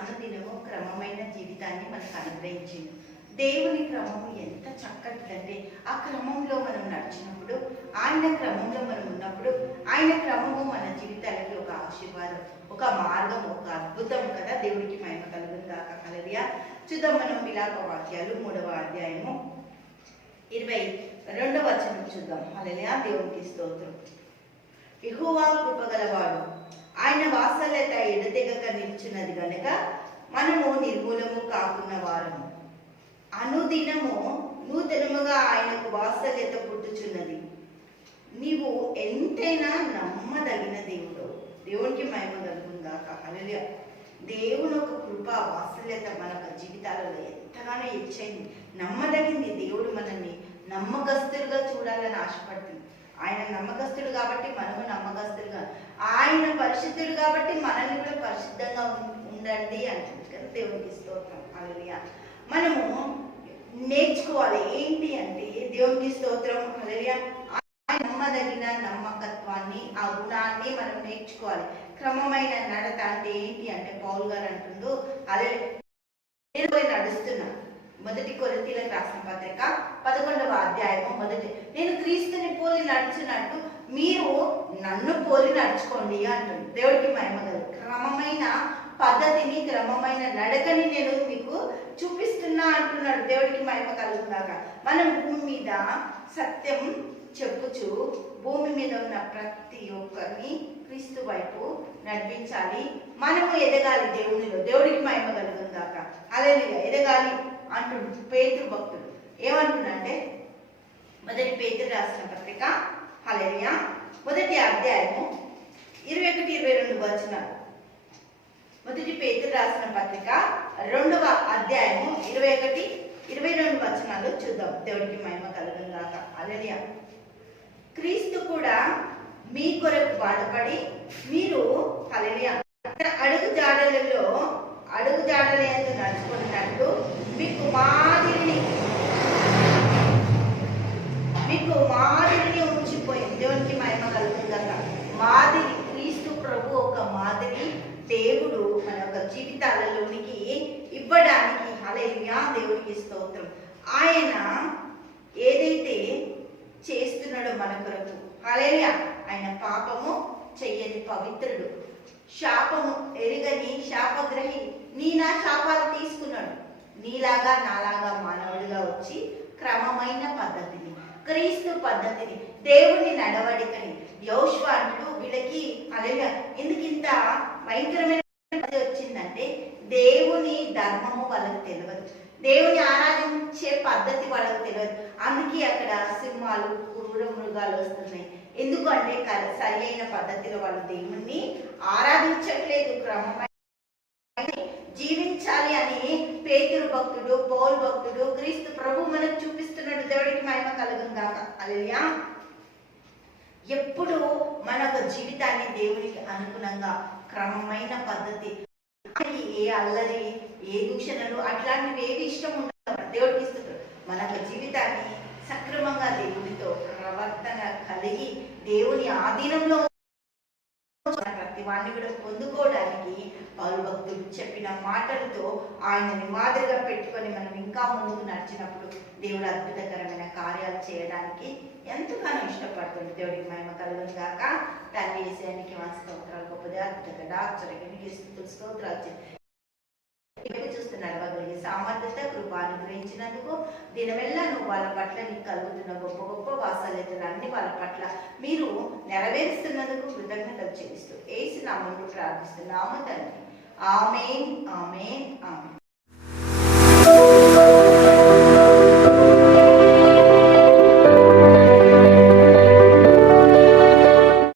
అనుదినము క్రమమైన జీవితాన్ని మనకు అనుగ్రహించింది. దేవుని క్రమము ఎంత చక్కటిదంటే ఆ క్రమంలో మనం నడిచినప్పుడు, ఆయన క్రమంలో మనం ఉన్నప్పుడు, ఆయన క్రమము మన జీవితాలకి ఒక ఆశీర్వాదం, ఒక మార్గం, ఒక అద్భుతం కదా. దేవుడికి మహిమ కలుగును గాక. హల్లెలూయా. చూద్దాం మనం విలాప వాక్యాలు 3వ అధ్యాయము 22వ వచనం చూద్దాం. హల్లెలూయా. దేవునికి స్తోత్రం. యెహోవా కృపగలవాడు, ఆయన వాత్సల్యత ఎడతెగక నిలిచినది గనుక మనము నిర్మూలము కాకున్న వారము. అనుదినము నూతనముగా ఆయనకు వాత్సల్యత పుట్టుచున్నది. నీవు ఎంతైనా నమ్మదగిన దేవుడు. దేవునికి మహిమ కలుగుగాక. హల్లెలూయా. దేవుని ఒక కృప వాత్సల్యత మన జీవితాలలో ఎంతగానో హెచ్చైంది, నమ్మదగింది. దేవుడు మనల్ని నమ్మకస్తులుగా చూడాలని ఆశపడుతుంది. ఆయన నమ్మకస్తుడు కాబట్టి మనము నమ్మకస్తులుగా, ఆయన పరిశుద్ధుడు కాబట్టి మనల్ని కూడా పరిశుద్ధంగా ఉండండి అంటుంది కదా. దేవునికి స్తోత్రం. హల్లెలూయా. మనము నేర్చుకోవాలి ఏంటి అంటే, దేవునికి స్తోత్రం. హల్లెలూయా. నమ్మదగిన నమ్మకత్వాన్ని, ఆ గుణాన్ని మనం నేర్చుకోవాలి. క్రమమైన నడత అంటే ఏంటి అంటే, పౌలు గారు అంటుండు, అదే నేను నడుస్తున్నా. 1 కొరింథీయులకు రాసిన పత్రిక 11వ అధ్యాయము నేను క్రీస్తుని పోలి నడుచున్నట్టు మీరు నన్ను పోలి నడుచుకోండి అంటుంది. దేవుడికి మహిమ కలుగు. క్రమమైన పద్ధతిని, క్రమమైన నడకని నేను మీకు చూపిస్తున్నా అంటున్నాడు. దేవుడికి మహిమ కలుగుగాక. మనం భూమి మీద సత్యం చెప్పుచు భూమి మీద ఉన్న ప్రతి ఒక్కరిని క్రీస్తు వైపు నడిపించాలి. మనము ఎదగాలి దేవునిలో. దేవుడికి మహిమ కలుగుగాక. హల్లెలూయా. ఎదగాలి అంటుండు పేతురు భక్తుడు. ఏమంటున్నాడంటే 1 పేతురు రాసిన పత్రిక, హల్లెలూయా, 1వ అధ్యాయము 21-22 వచనాలు. 1 పేతురు రాసిన పత్రిక 2వ అధ్యాయము 21-22 వచనాలు చూద్దాం. దేవుడికి మహిమ కలుగుగాక. హల్లెలూయా. క్రీస్తు కూడా మీ కొరకు బాధపడి మీరు, హల్లెలూయా, అడుగు జాడలందు నడుచుకున్నట్టు మీకు మాదిరిని ఉంచిపోయింది. దేవునికి మహిమ కలుగుగాక. మాదిరి, క్రీస్తు ప్రభు ఒక మాదిరి దేవుడు మన యొక్క జీవితాలలోనికి ఇవ్వడానికి. హల్లెలూయా. దేవుడికి స్తోత్రం. ఆయన ఏదైతే చేస్తున్నాడో మన కొరకు, హల్లెలూయా, ఆయన పాపము చెయ్యని పవిత్రుడు, శాపము ఎరుగని శాపగ్రహి. నా శాపాలు తీసుకున్నాడు. నీలాగా నాలాగా మానవుడిగా వచ్చి క్రమమైన పద్ధతిని, క్రీస్తు పద్ధతిని, దేవుని నడవడికని యోషువ అంటూ వీళ్ళకి, హల్లెలూయా, ఎందుకు ఇంత భయంకరమైన వచ్చిందంటే, దేవుని ధర్మము వాళ్ళకి తెలియదు, దేవుని ఆరాధించే పద్ధతి వాళ్ళకి తెలియదు. అందుకే అక్కడ సింహాలు, క్రూర మృగాలు వస్తున్నాయి. ఎందుకంటే సరి అయిన పద్ధతిలో వాళ్ళు దేవుణ్ణి ఆరాధించట్లేదు. క్రమమైన జీవించాలి అని పేతురు భక్తుడు, పౌలు భక్తుడు, క్రీస్తు ప్రభు మనకు చూపిస్తున్నాడు. దేవుడికి మహిమ కలుగుగాక. హల్లెలూయా. ఎప్పుడు మన జీవితాన్ని దేవునికి అనుగుణంగా క్రమమైన పద్ధతి, ఏ అల్లరి, ఏ దూషణలు అట్లాంటివి ఏవి ఇష్టం ఉండదు. దేవుడికి ఇస్తున్నాడు. మన జీవితాన్ని సక్రమంగా దేవుడితో ప్రవర్తన కలిగి దేవుని ఆధీనంలో ప్రతి వాడిని కూడా పొందుకోవడానికి పౌలు భక్తులు చెప్పిన మాటలతో ఆయనని మాదిరిగా పెట్టుకొని మనం ఇంకా ముందుకు నడిచినప్పుడు దేవుడు అద్భుతకరమైన కార్యాలు చేయడానికి ఎంతగానో ఇష్టపడుతుంది. దేవుడికి మహిమ కలుగును గాక. తండ్రి యేసయ్యకి స్తోత్రాలు. గొప్పది, అద్భుతంగా ఆశ్చర్యకి స్తోత్రాలు చూస్తున్నారు. వాళ్ళకి సామర్థ్యత, కృప అనుగ్రహించినందుకు దినమెల్లా నువ్వు వాళ్ళ పట్ల నీకు కలుగుతున్న గొప్ప గొప్ప వాత్సల్యతలు అన్ని వాళ్ళ పట్ల మీరు నెరవేరుస్తున్నందుకు కృతజ్ఞతలు చెల్లిస్తూ యేసు నామములో ప్రార్థిస్తున్నాము తండ్రి. ఆమేన్, ఆమేన్, ఆమేన్.